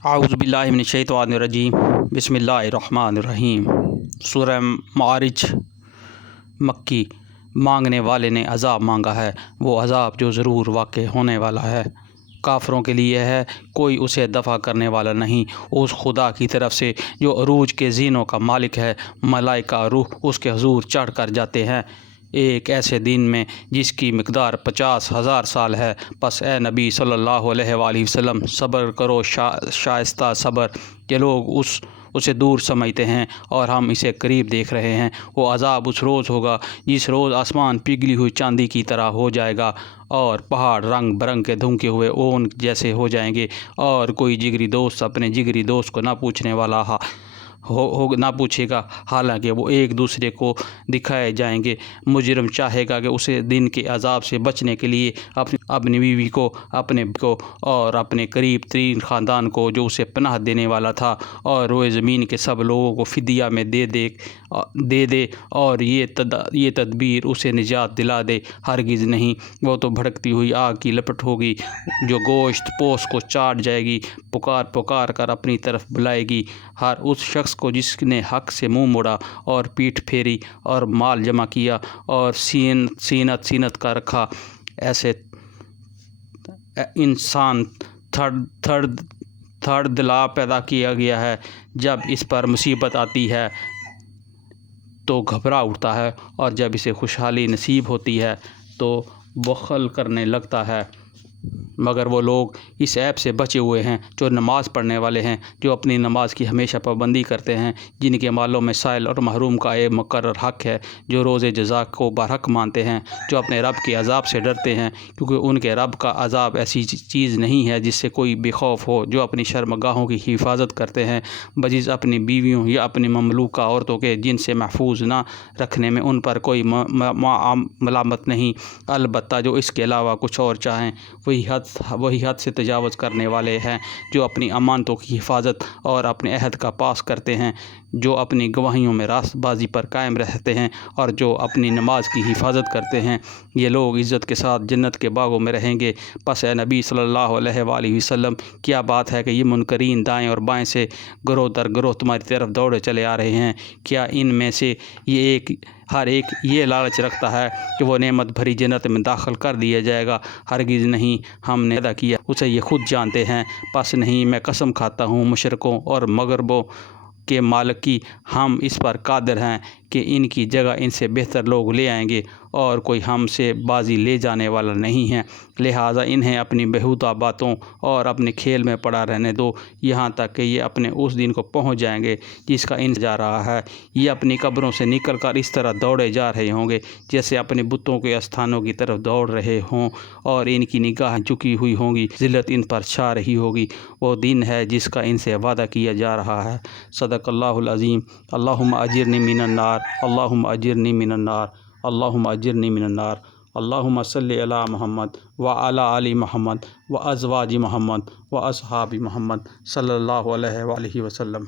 اعوذ باللہ من الشیطان الرجیم بسم اللہ الرحمن الرحیم۔ سورہ معارج مکی۔ مانگنے والے نے عذاب مانگا ہے، وہ عذاب جو ضرور واقع ہونے والا ہے۔ کافروں کے لیے ہے، کوئی اسے دفع کرنے والا نہیں اس خدا کی طرف سے جو عروج کے زینوں کا مالک ہے۔ ملائکہ روح اس کے حضور چڑھ کر جاتے ہیں ایک ایسے دن میں جس کی مقدار 50,000 سال ہے۔ پس اے نبی صلی اللہ علیہ وآلہ وسلم صبر کرو، شائستہ صبر۔ یہ لوگ اسے دور سمجھتے ہیں اور ہم اسے قریب دیکھ رہے ہیں۔ وہ عذاب اس روز ہوگا جس روز آسمان پگھلی ہوئی چاندی کی طرح ہو جائے گا اور پہاڑ رنگ برنگ کے دھنکے ہوئے اون جیسے ہو جائیں گے، اور کوئی جگری دوست اپنے جگری دوست کو نہ پوچھے گا، حالانکہ وہ ایک دوسرے کو دکھائے جائیں گے۔ مجرم چاہے گا کہ اسے دن کے عذاب سے بچنے کے لیے اپنی بیوی کو، اپنے کو اور اپنے قریب ترین خاندان کو جو اسے پناہ دینے والا تھا، اور روئے زمین کے سب لوگوں کو فدیہ میں دے دے اور یہ تدبیر اسے نجات دلا دے۔ ہرگز نہیں، وہ تو بھڑکتی ہوئی آگ کی لپٹ ہوگی جو گوشت پوش کو چاٹ جائے گی، پکار کر اپنی طرف بلائے گی ہر اس شخص کو جس نے حق سے منہ موڑا اور پیٹھ پھیری اور مال جمع کیا اور سینت کا رکھا۔ ایسے انسان تھرڈ دلا پیدا کیا گیا ہے، جب اس پر مصیبت آتی ہے تو گھبرا اٹھتا ہے، اور جب اسے خوشحالی نصیب ہوتی ہے تو بخل کرنے لگتا ہے۔ مگر وہ لوگ اس عیب سے بچے ہوئے ہیں جو نماز پڑھنے والے ہیں، جو اپنی نماز کی ہمیشہ پابندی کرتے ہیں، جن کے مالوں میں سائل اور محروم کا ایک مقرر حق ہے، جو روز جزا کو برحق مانتے ہیں، جو اپنے رب کے عذاب سے ڈرتے ہیں، کیونکہ ان کے رب کا عذاب ایسی چیز نہیں ہے جس سے کوئی بے خوف ہو، جو اپنی شرمگاہوں کی حفاظت کرتے ہیں بجز اپنی بیویوں یا اپنی مملوکہ عورتوں کے، جن سے محفوظ نہ رکھنے میں ان پر کوئی ملامت نہیں، البتہ جو اس کے علاوہ کچھ اور چاہیں وہی حد سے تجاوز کرنے والے ہیں، جو اپنی امانتوں کی حفاظت اور اپنے عہد کا پاس کرتے ہیں، جو اپنی گواہیوں میں راست بازی پر قائم رہتے ہیں اور جو اپنی نماز کی حفاظت کرتے ہیں۔ یہ لوگ عزت کے ساتھ جنت کے باغوں میں رہیں گے۔ پس اے نبی صلی اللہ علیہ وآلہ وسلم، کیا بات ہے کہ یہ منکرین دائیں اور بائیں سے گروہ در گروہ تمہاری طرف دوڑے چلے آ رہے ہیں؟ کیا ان میں سے ہر ایک یہ لالچ رکھتا ہے کہ وہ نعمت بھری جنت میں داخل کر دیا جائے گا؟ ہرگز نہیں، ہم نے پیدا کیا اسے یہ خود جانتے ہیں۔ پس نہیں، میں قسم کھاتا ہوں مشرکوں اور مغربوں کے مالک کی، ہم اس پر قادر ہیں کہ ان کی جگہ ان سے بہتر لوگ لے آئیں گے، اور کوئی ہم سے بازی لے جانے والا نہیں ہے۔ لہٰذا انہیں اپنی بیہودہ باتوں اور اپنے کھیل میں پڑا رہنے دو، یہاں تک کہ یہ اپنے اس دن کو پہنچ جائیں گے جس کا ان جا رہا ہے۔ یہ اپنی قبروں سے نکل کر اس طرح دوڑے جا رہے ہوں گے جیسے اپنے بتوں کے استھانوں کی طرف دوڑ رہے ہوں، اور ان کی نگاہیں جھکی ہوئی ہوں گی، ذلت ان پر چھا رہی ہوگی۔ وہ دن ہے جس کا ان سے وعدہ کیا جا رہا ہے۔ صدق اللہ العظیم۔ اللہم اجرنی من النار، اللہم اجرنی من النار، اللہم اجرنی من النار۔ اللہم صلی علی محمد وعلی آل محمد وازواج محمد واصحاب محمد صلی اللہ علیہ وآلہ وسلم۔